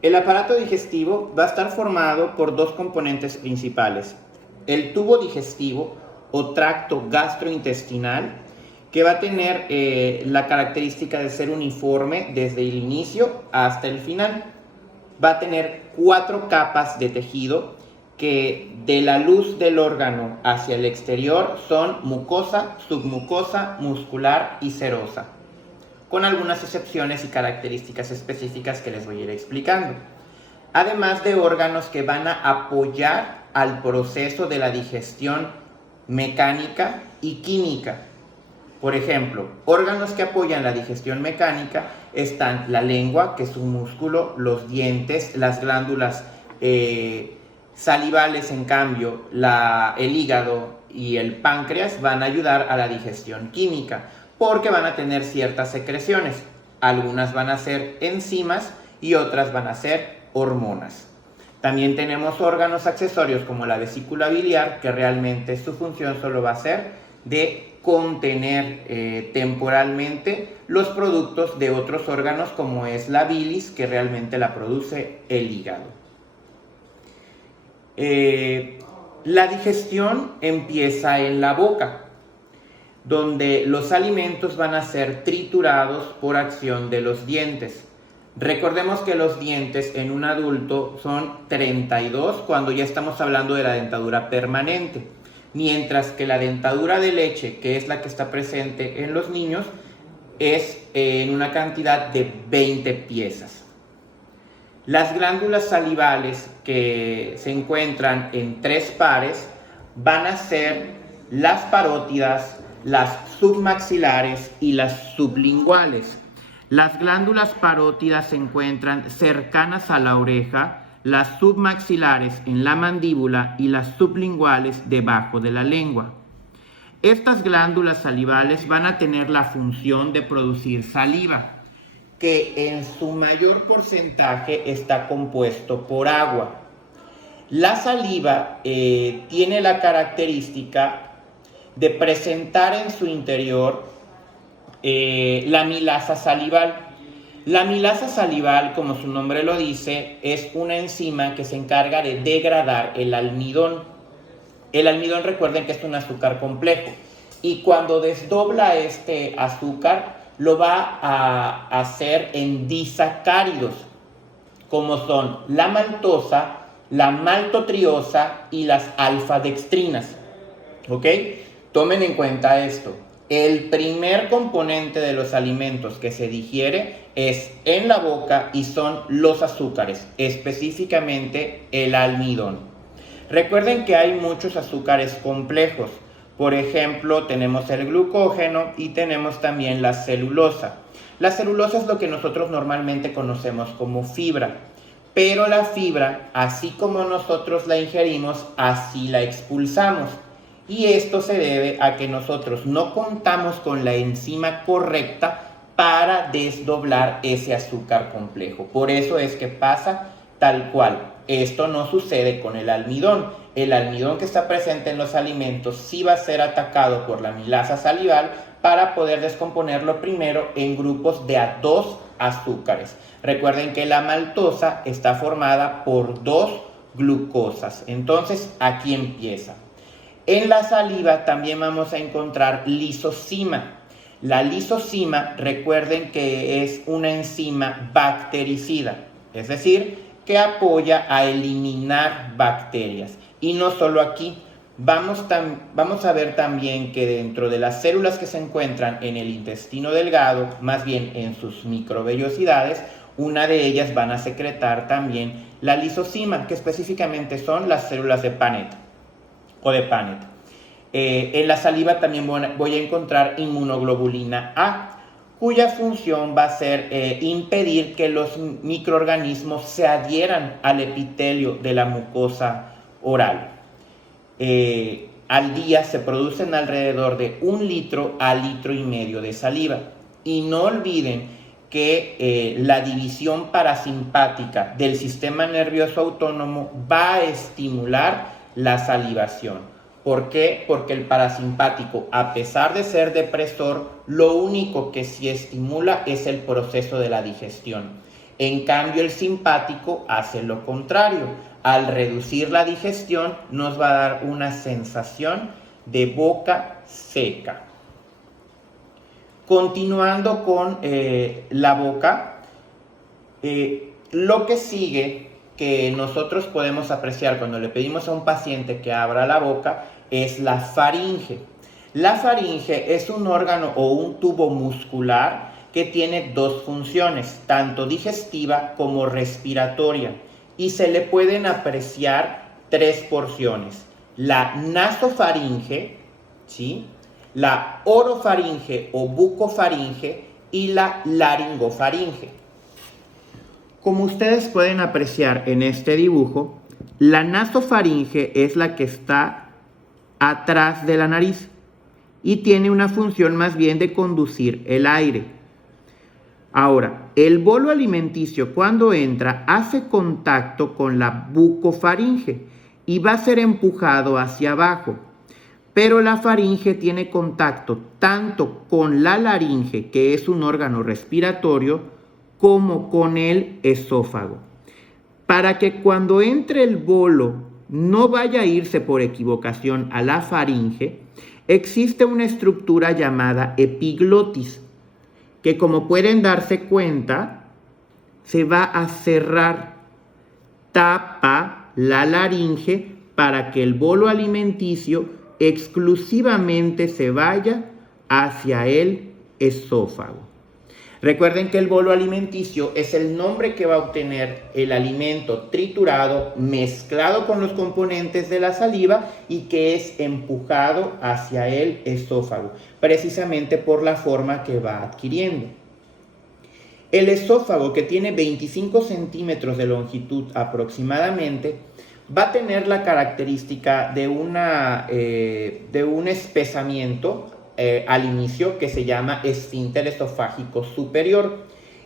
El aparato digestivo va a estar formado por dos componentes principales. El tubo digestivo o tracto gastrointestinal, que va a tener la característica de ser uniforme desde el inicio hasta el final. Va a tener 4 capas de tejido que de la luz del órgano hacia el exterior son mucosa, submucosa, muscular y serosa, con algunas excepciones y características específicas que les voy a ir explicando. Además de órganos que van a apoyar al proceso de la digestión mecánica y química. Por ejemplo, órganos que apoyan la digestión mecánica están la lengua, que es un músculo, los dientes, las glándulas salivales, en cambio, el hígado y el páncreas van a ayudar a la digestión química, porque van a tener ciertas secreciones. Algunas van a ser enzimas y otras van a ser hormonas. También tenemos órganos accesorios como la vesícula biliar, que realmente su función solo va a ser de contener temporalmente los productos de otros órganos, como es la bilis, que realmente la produce el hígado. La digestión empieza en la boca, donde los alimentos van a ser triturados por acción de los dientes. Recordemos que los dientes en un adulto son 32 cuando ya estamos hablando de la dentadura permanente, mientras que la dentadura de leche, que es la que está presente en los niños, es en una cantidad de 20 piezas. Las glándulas salivales, que se encuentran en 3 pares, van a ser las parótidas, las submaxilares y las sublinguales. Las glándulas parótidas se encuentran cercanas a la oreja, las submaxilares en la mandíbula y las sublinguales debajo de la lengua. Estas glándulas salivales van a tener la función de producir saliva, que en su mayor porcentaje está compuesto por agua. La saliva tiene la característica de presentar en su interior la amilasa salival. La amilasa salival, como su nombre lo dice, es una enzima que se encarga de degradar el almidón. El almidón, recuerden que es un azúcar complejo, y cuando desdobla este azúcar lo va a hacer en disacáridos, como son la maltosa, la maltotriosa y las alfa-dextrinas. ¿Ok? Tomen en cuenta esto. El primer componente de los alimentos que se digiere es en la boca y son los azúcares, específicamente el almidón. Recuerden que hay muchos azúcares complejos. Por ejemplo, tenemos el glucógeno y tenemos también la celulosa. La celulosa es lo que nosotros normalmente conocemos como fibra, pero la fibra, así como nosotros la ingerimos, así la expulsamos. Y esto se debe a que nosotros no contamos con la enzima correcta para desdoblar ese azúcar complejo. Por eso es que pasa tal cual. Esto no sucede con el almidón. El almidón que está presente en los alimentos sí va a ser atacado por la amilasa salival para poder descomponerlo primero en grupos de a 2 azúcares. Recuerden que la maltosa está formada por 2 glucosas. Entonces, aquí empieza. En la saliva también vamos a encontrar lisocima. La lisocima, recuerden que es una enzima bactericida, es decir, que apoya a eliminar bacterias. Y no solo aquí, vamos a ver también que dentro de las células que se encuentran en el intestino delgado, más bien en sus microvellosidades, una de ellas van a secretar también la lisocima, que específicamente son las células de Paneth o de Paneth. En la saliva también voy a encontrar inmunoglobulina A, cuya función va a ser impedir que los microorganismos se adhieran al epitelio de la mucosa oral. Al día se producen alrededor de 1 litro a 1,5 litros de saliva. Y no olviden que la división parasimpática del sistema nervioso autónomo va a estimular la salivación. ¿Por qué? Porque el parasimpático, a pesar de ser depresor, lo único que sí estimula es el proceso de la digestión. En cambio, el simpático hace lo contrario. Al reducir la digestión, nos va a dar una sensación de boca seca. Continuando con la boca, lo que sigue que nosotros podemos apreciar cuando le pedimos a un paciente que abra la boca es la faringe. La faringe es un órgano o un tubo muscular que tiene dos funciones, tanto digestiva como respiratoria, y se le pueden apreciar tres porciones: la nasofaringe, ¿sí?, la orofaringe o bucofaringe y la laringofaringe. Como ustedes pueden apreciar en este dibujo, la nasofaringe es la que está atrás de la nariz y tiene una función más bien de conducir el aire. Ahora, el bolo alimenticio cuando entra hace contacto con la bucofaringe y va a ser empujado hacia abajo. Pero la faringe tiene contacto tanto con la laringe, que es un órgano respiratorio, como con el esófago. Para que cuando entre el bolo no vaya a irse por equivocación a la faringe, existe una estructura llamada epiglotis, que como pueden darse cuenta, se va a cerrar, tapa la laringe para que el bolo alimenticio exclusivamente se vaya hacia el esófago. Recuerden que el bolo alimenticio es el nombre que va a obtener el alimento triturado mezclado con los componentes de la saliva y que es empujado hacia el esófago, precisamente por la forma que va adquiriendo. El esófago, que tiene 25 centímetros de longitud aproximadamente, va a tener la característica de un espesamiento al inicio que se llama esfínter esofágico superior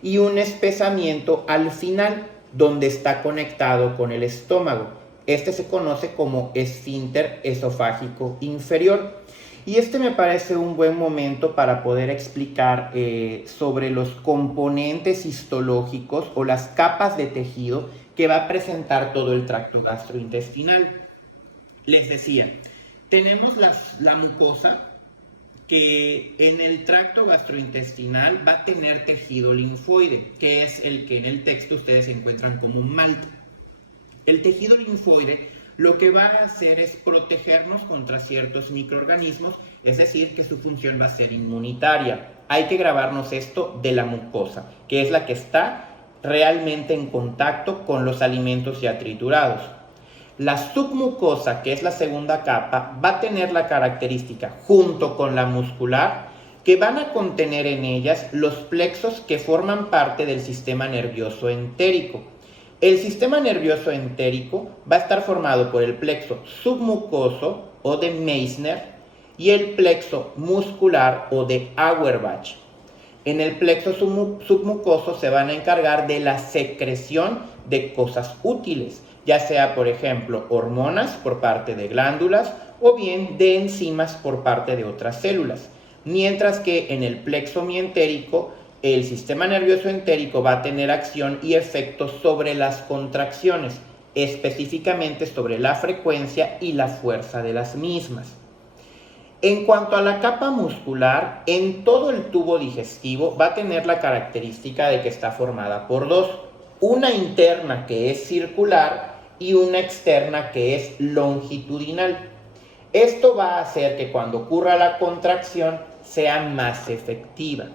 y un espesamiento al final donde está conectado con el estómago. Este se conoce como esfínter esofágico inferior. Y este me parece un buen momento para poder explicar sobre los componentes histológicos o las capas de tejido que va a presentar todo el tracto gastrointestinal. Les decía, tenemos la mucosa, que en el tracto gastrointestinal va a tener tejido linfoide, que es el que en el texto ustedes encuentran como un malto. El tejido linfoide lo que va a hacer es protegernos contra ciertos microorganismos, es decir, que su función va a ser inmunitaria. Hay que grabarnos esto de la mucosa, que es la que está realmente en contacto con los alimentos ya triturados. La submucosa, que es la segunda capa, va a tener la característica, junto con la muscular, que van a contener en ellas los plexos que forman parte del sistema nervioso entérico. El sistema nervioso entérico va a estar formado por el plexo submucoso o de Meissner y el plexo muscular o de Auerbach. En el plexo submucoso se van a encargar de la secreción de cosas útiles, ya sea, por ejemplo, hormonas por parte de glándulas o bien de enzimas por parte de otras células. Mientras que en el plexo mientérico, el sistema nervioso entérico va a tener acción y efecto sobre las contracciones, específicamente sobre la frecuencia y la fuerza de las mismas. En cuanto a la capa muscular, en todo el tubo digestivo va a tener la característica de que está formada por dos: una interna que es circular y una externa que es longitudinal. Esto va a hacer que cuando ocurra la contracción sea más efectiva.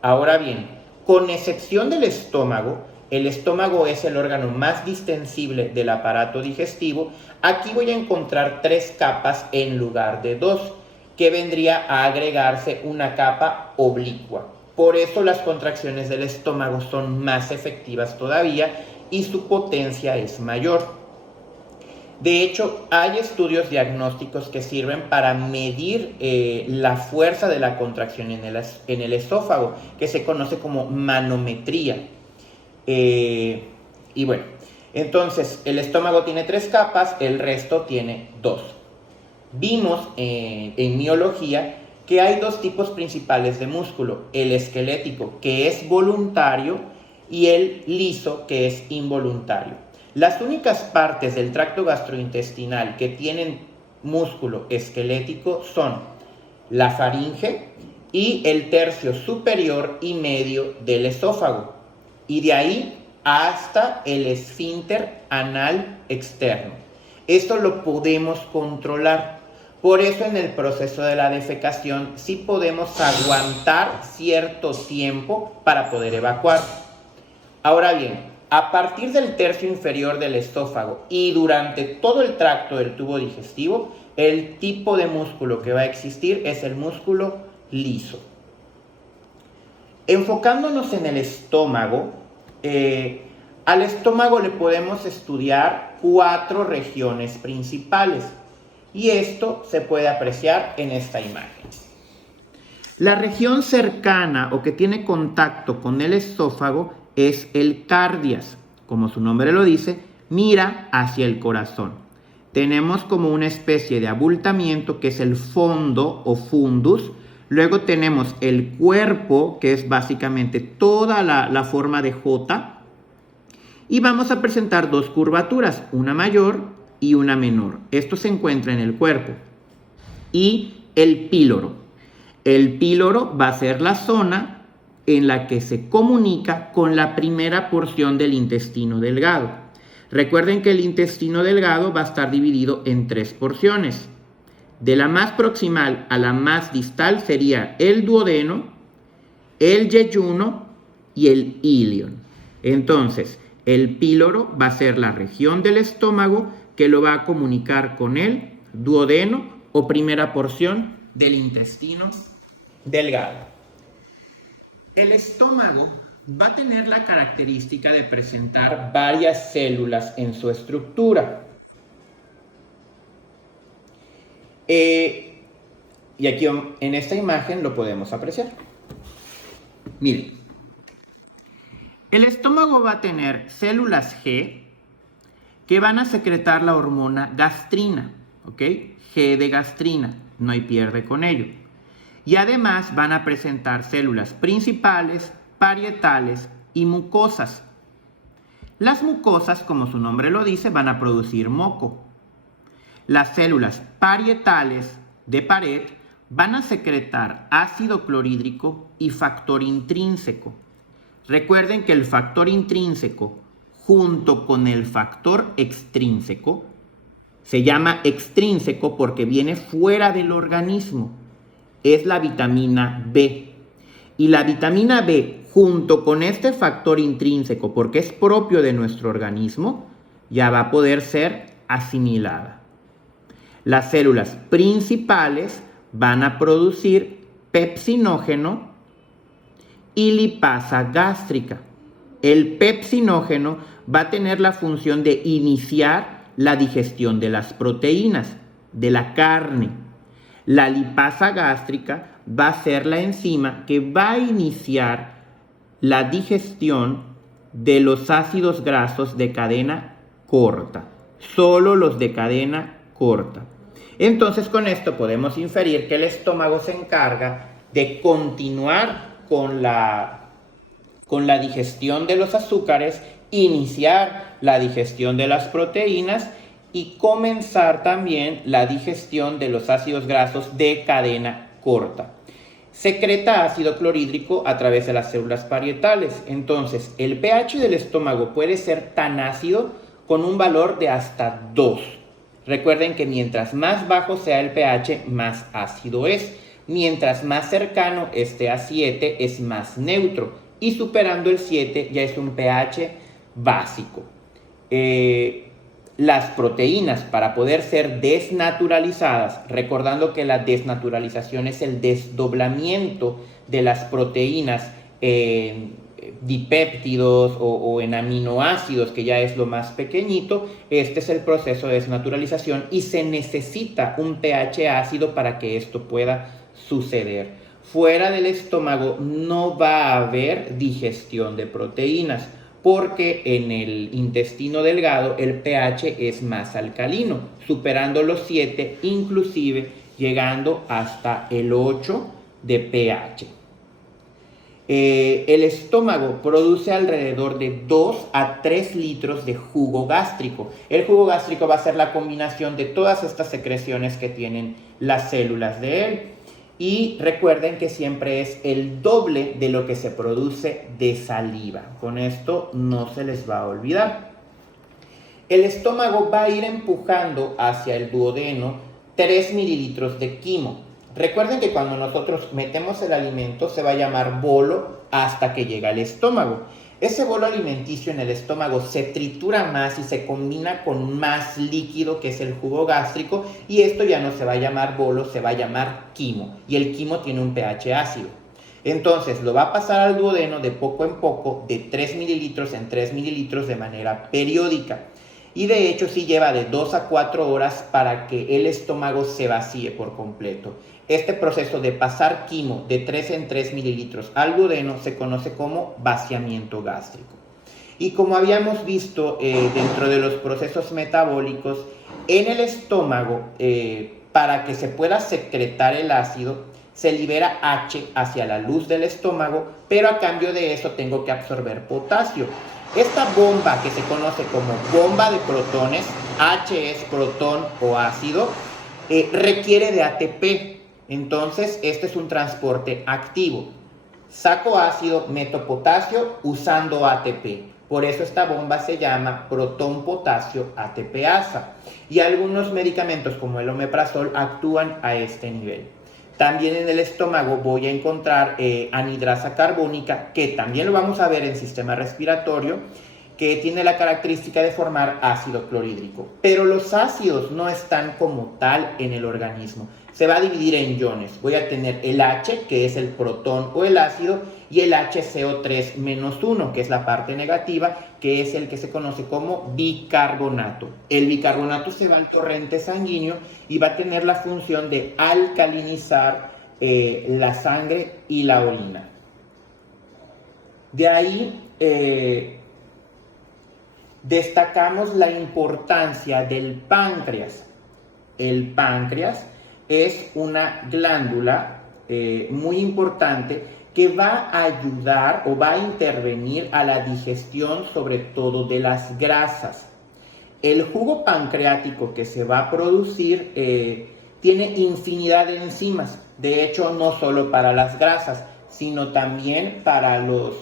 Ahora bien, con excepción del estómago, el estómago es el órgano más distensible del aparato digestivo. Aquí voy a encontrar tres capas en lugar de dos, que vendría a agregarse una capa oblicua. Por eso las contracciones del estómago son más efectivas todavía y su potencia es mayor. De hecho, hay estudios diagnósticos que sirven para medir la fuerza de la contracción en el esófago, que se conoce como manometría. Y bueno, entonces el estómago tiene tres capas, el resto tiene dos. Vimos en miología que hay dos tipos principales de músculo: el esquelético, que es voluntario, y el liso, que es involuntario. Las únicas partes del tracto gastrointestinal que tienen músculo esquelético son la faringe y el tercio superior y medio del esófago, y de ahí hasta el esfínter anal externo. Esto lo podemos controlar. Por eso en el proceso de la defecación sí podemos aguantar cierto tiempo para poder evacuar. Ahora bien, a partir del tercio inferior del esófago y durante todo el tracto del tubo digestivo, el tipo de músculo que va a existir es el músculo liso. Enfocándonos en el estómago, al estómago le podemos estudiar 4 regiones principales. Y esto se puede apreciar en esta imagen. La región cercana o que tiene contacto con el esófago es el cardias. Como su nombre lo dice, mira hacia el corazón. Tenemos como una especie de abultamiento que es el fondo o fundus. Luego tenemos el cuerpo, que es básicamente toda la forma de J. Y vamos a presentar 2 curvaturas, una mayor y una menor. Esto se encuentra en el cuerpo. Y el píloro. El píloro va a ser la zona en la que se comunica con la primera porción del intestino delgado. Recuerden que el intestino delgado va a estar dividido en 3 porciones. De la más proximal a la más distal sería el duodeno, el yeyuno y el ilion. Entonces, el píloro va a ser la región del estómago que lo va a comunicar con el duodeno o primera porción del intestino delgado. El estómago va a tener la característica de presentar varias células en su estructura. Y aquí en esta imagen lo podemos apreciar. Miren, el estómago va a tener células G que van a secretar la hormona gastrina, ¿ok? G de gastrina, no hay pierde con ello. Y además van a presentar células principales, parietales y mucosas. Las mucosas, como su nombre lo dice, van a producir moco. Las células parietales de pared van a secretar ácido clorhídrico y factor intrínseco. Recuerden que el factor intrínseco junto con el factor extrínseco se llama extrínseco porque viene fuera del organismo. Es la vitamina B. Y la vitamina B junto con este factor intrínseco, porque es propio de nuestro organismo, ya va a poder ser asimilada. Las células principales van a producir pepsinógeno y lipasa gástrica. El pepsinógeno va a tener la función de iniciar la digestión de las proteínas, de la carne. La lipasa gástrica va a ser la enzima que va a iniciar la digestión de los ácidos grasos de cadena corta. Solo los de cadena corta. Entonces, con esto podemos inferir que el estómago se encarga de continuar con la digestión de los azúcares, iniciar la digestión de las proteínas y comenzar también la digestión de los ácidos grasos de cadena corta. Secreta ácido clorhídrico a través de las células parietales. Entonces, el pH del estómago puede ser tan ácido con un valor de hasta 2. Recuerden que mientras más bajo sea el pH, más ácido es. Mientras más cercano esté a 7, es más neutro. Y superando el 7 ya es un pH básico. Las proteínas, para poder ser desnaturalizadas, recordando que la desnaturalización es el desdoblamiento de las proteínas en dipéptidos o en aminoácidos, que ya es lo más pequeñito, este es el proceso de desnaturalización y se necesita un pH ácido para que esto pueda suceder. Fuera del estómago no va a haber digestión de proteínas, porque en el intestino delgado el pH es más alcalino, superando los 7, inclusive llegando hasta el 8 de pH. El estómago produce alrededor de 2 a 3 litros de jugo gástrico. El jugo gástrico va a ser la combinación de todas estas secreciones que tienen las células de él. Y recuerden que siempre es el doble de lo que se produce de saliva. Con esto no se les va a olvidar. El estómago va a ir empujando hacia el duodeno 3 mililitros de quimo. Recuerden que cuando nosotros metemos el alimento se va a llamar bolo hasta que llega al estómago. Ese bolo alimenticio en el estómago se tritura más y se combina con más líquido, que es el jugo gástrico, y esto ya no se va a llamar bolo, se va a llamar quimo, y el quimo tiene un pH ácido. Entonces lo va a pasar al duodeno de poco en poco, de 3 mililitros en 3 mililitros de manera periódica. Y de hecho sí lleva de 2 a 4 horas para que el estómago se vacíe por completo. Este proceso de pasar quimo de 3 en 3 mililitros al duodeno se conoce como vaciamiento gástrico. Y como habíamos visto dentro de los procesos metabólicos, en el estómago, para que se pueda secretar el ácido, se libera H hacia la luz del estómago, pero a cambio de eso tengo que absorber potasio. Esta bomba, que se conoce como bomba de protones, H es protón o ácido, requiere de ATP. Entonces, este es un transporte activo. Saco ácido, meto potasio usando ATP. Por eso esta bomba se llama protón-potasio ATPasa. Y algunos medicamentos como el omeprazol actúan a este nivel. También en el estómago voy a encontrar anhidrasa carbónica, que también lo vamos a ver en sistema respiratorio, que tiene la característica de formar ácido clorhídrico. Pero los ácidos no están como tal en el organismo. Se va a dividir en iones. Voy a tener el H, que es el protón o el ácido, y el HCO3-1, que es la parte negativa, que es el que se conoce como bicarbonato. El bicarbonato se va al torrente sanguíneo y va a tener la función de alcalinizar la sangre y la orina. De ahí destacamos la importancia del páncreas. El páncreas es una glándula muy importante que va a ayudar o va a intervenir a la digestión, sobre todo de las grasas. El jugo pancreático que se va a producir tiene infinidad de enzimas. De hecho, no solo para las grasas, sino también para los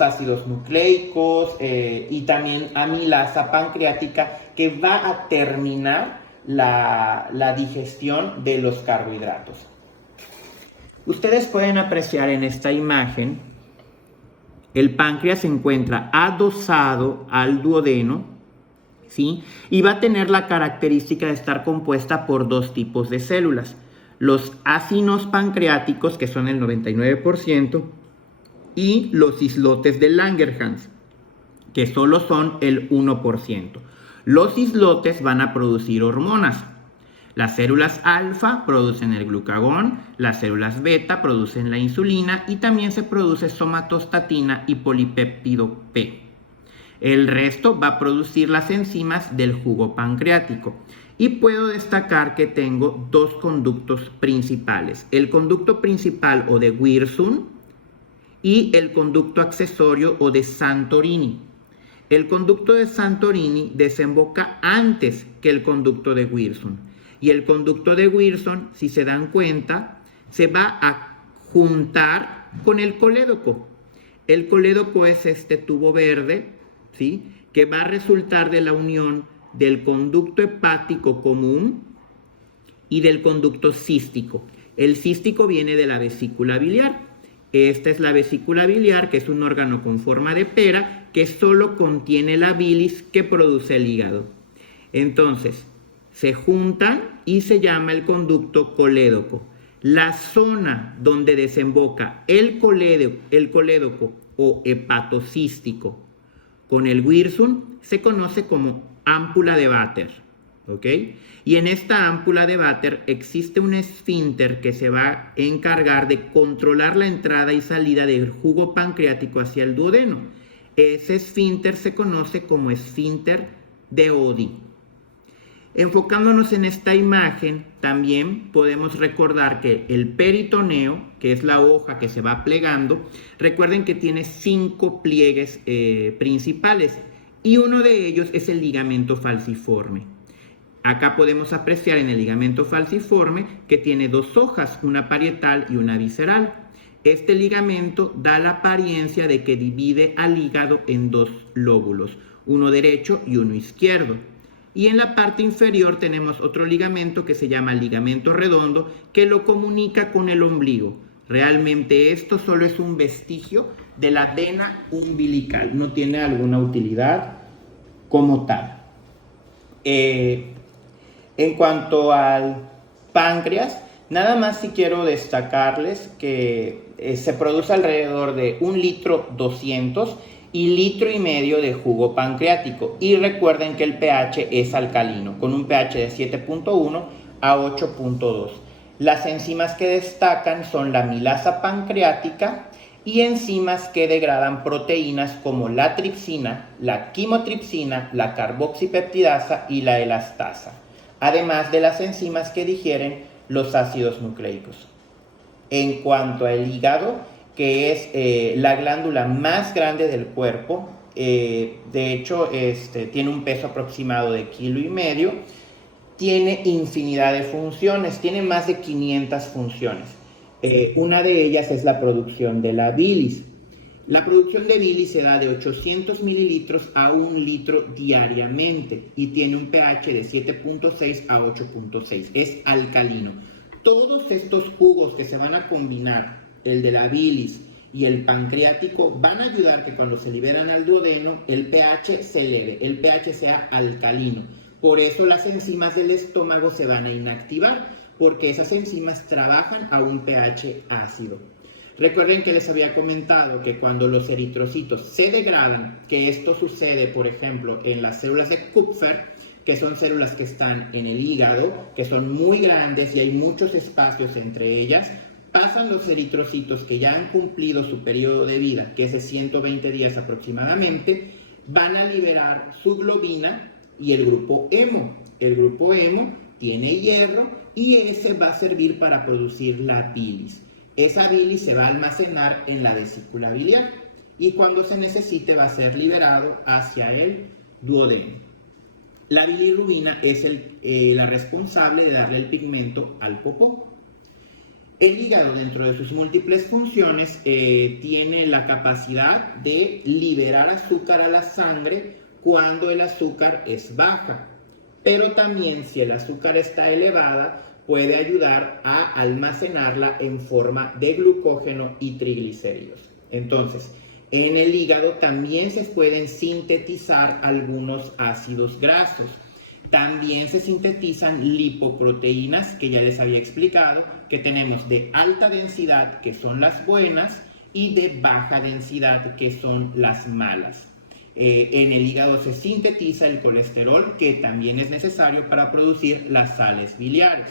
ácidos nucleicos y también amilasa pancreática, que va a terminar la digestión de los carbohidratos. Ustedes pueden apreciar en esta imagen, el páncreas se encuentra adosado al duodeno, ¿sí? Y va a tener la característica de estar compuesta por dos tipos de células. Los acinos pancreáticos, que son el 99%, y los islotes de Langerhans, que solo son el 1%. Los islotes van a producir hormonas. Las células alfa producen el glucagón, las células beta producen la insulina y también se produce somatostatina y polipéptido P. El resto va a producir las enzimas del jugo pancreático. Y puedo destacar que tengo dos conductos principales. El conducto principal o de Wirsung y el conducto accesorio o de Santorini. El conducto de Santorini desemboca antes que el conducto de Wirsung. Y el conducto de Wirsung, si se dan cuenta, se va a juntar con el colédoco. El colédoco es este tubo verde, ¿sí?, que va a resultar de la unión del conducto hepático común y del conducto cístico. El cístico viene de la vesícula biliar. Esta es la vesícula biliar, que es un órgano con forma de pera que solo contiene la bilis que produce el hígado. Entonces, se juntan y se llama el conducto colédoco. La zona donde desemboca el colédoco o hepatocístico con el Wirsung se conoce como ámpula de Vater, ¿ok? Y en esta ámpula de Vater existe un esfínter que se va a encargar de controlar la entrada y salida del jugo pancreático hacia el duodeno. Ese esfínter se conoce como esfínter de Oddi. Enfocándonos en esta imagen, también podemos recordar que el peritoneo, que es la hoja que se va plegando, recuerden que tiene 5 pliegues principales y uno de ellos es el ligamento falciforme. Acá podemos apreciar en el ligamento falciforme que tiene 2 hojas, una parietal y una visceral. Este ligamento da la apariencia de que divide al hígado en 2 lóbulos, uno derecho y uno izquierdo. Y en la parte inferior tenemos otro ligamento que se llama ligamento redondo, que lo comunica con el ombligo. Realmente esto solo es un vestigio de la vena umbilical, no tiene alguna utilidad como tal. En cuanto al páncreas, nada más si quiero destacarles que se produce alrededor de 1,2 litros y 1,5 litros de jugo pancreático. Y recuerden que el pH es alcalino, con un pH de 7.1 a 8.2. Las enzimas que destacan son la milasa pancreática y enzimas que degradan proteínas como la tripsina, la quimotripsina, la carboxipeptidasa y la elastasa, además de las enzimas que digieren los ácidos nucleicos. En cuanto al hígado, que es la glándula más grande del cuerpo, de hecho tiene un peso aproximado de 1,5 kg, tiene infinidad de funciones, tiene más de 500 funciones. Una de ellas es la producción de la bilis. La producción de bilis se da de 800 mililitros a 1 litro diariamente y tiene un pH de 7.6 a 8.6. Es alcalino. Todos estos jugos que se van a combinar, el de la bilis y el pancreático, van a ayudar que cuando se liberan al duodeno el pH se eleve, el pH sea alcalino. Por eso las enzimas del estómago se van a inactivar, porque esas enzimas trabajan a un pH ácido. Recuerden que les había comentado que cuando los eritrocitos se degradan, que esto sucede, por ejemplo, en las células de Kupffer, que son células que están en el hígado, que son muy grandes y hay muchos espacios entre ellas, pasan los eritrocitos que ya han cumplido su periodo de vida, que es de 120 días aproximadamente, van a liberar su globina y el grupo hemo. El grupo hemo tiene hierro y ese va a servir para producir la bilis. Esa bilis se va a almacenar en la vesícula biliar y cuando se necesite va a ser liberado hacia el duodeno. La bilirrubina es la responsable de darle el pigmento al popó. El hígado, dentro de sus múltiples funciones, tiene la capacidad de liberar azúcar a la sangre cuando el azúcar es baja, pero también si el azúcar está elevada, puede ayudar a almacenarla en forma de glucógeno y triglicéridos. Entonces, en el hígado también se pueden sintetizar algunos ácidos grasos. También se sintetizan lipoproteínas, que ya les había explicado, que tenemos de alta densidad, que son las buenas, y de baja densidad, que son las malas. En el hígado se sintetiza el colesterol, que también es necesario para producir las sales biliares.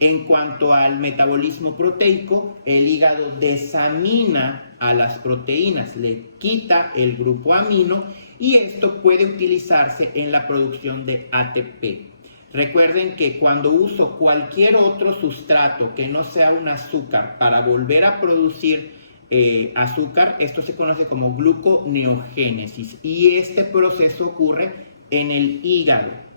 En cuanto al metabolismo proteico, el hígado desamina a las proteínas, le quita el grupo amino y esto puede utilizarse en la producción de ATP. Recuerden que cuando uso cualquier otro sustrato que no sea un azúcar para volver a producir azúcar, esto se conoce como gluconeogénesis y este proceso ocurre en el hígado.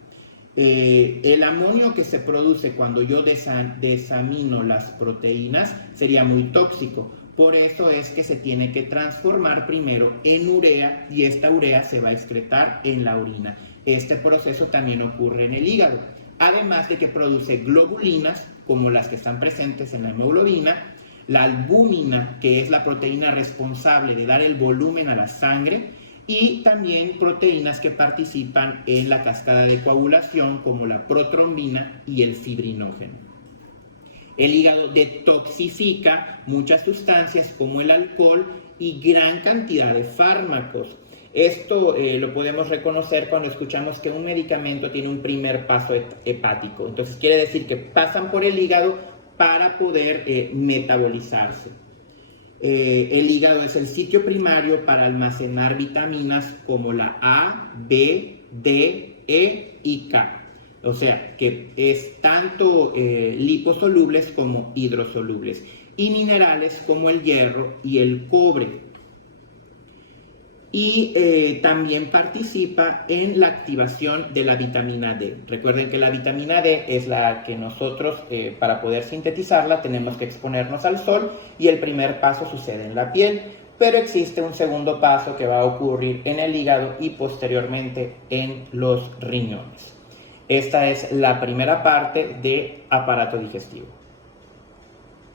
El amonio que se produce cuando yo desamino las proteínas sería muy tóxico. Por eso es que se tiene que transformar primero en urea y esta urea se va a excretar en la orina. Este proceso también ocurre en el hígado. Además de que produce globulinas, como las que están presentes en la hemoglobina, la albúmina, que es la proteína responsable de dar el volumen a la sangre, y también proteínas que participan en la cascada de coagulación como la protrombina y el fibrinógeno. El hígado detoxifica muchas sustancias como el alcohol y gran cantidad de fármacos. Esto lo podemos reconocer cuando escuchamos que un medicamento tiene un primer paso hepático. Entonces quiere decir que pasan por el hígado para poder metabolizarse. El hígado es el sitio primario para almacenar vitaminas como la A, B, D, E y K. O sea, que es tanto liposolubles como hidrosolubles. Y minerales como el hierro y el cobre. Y también participa en la activación de la vitamina D. Recuerden que la vitamina D es la que nosotros, para poder sintetizarla, tenemos que exponernos al sol, y el primer paso sucede en la piel, pero existe un segundo paso que va a ocurrir en el hígado y posteriormente en los riñones. Esta es la primera parte de aparato digestivo.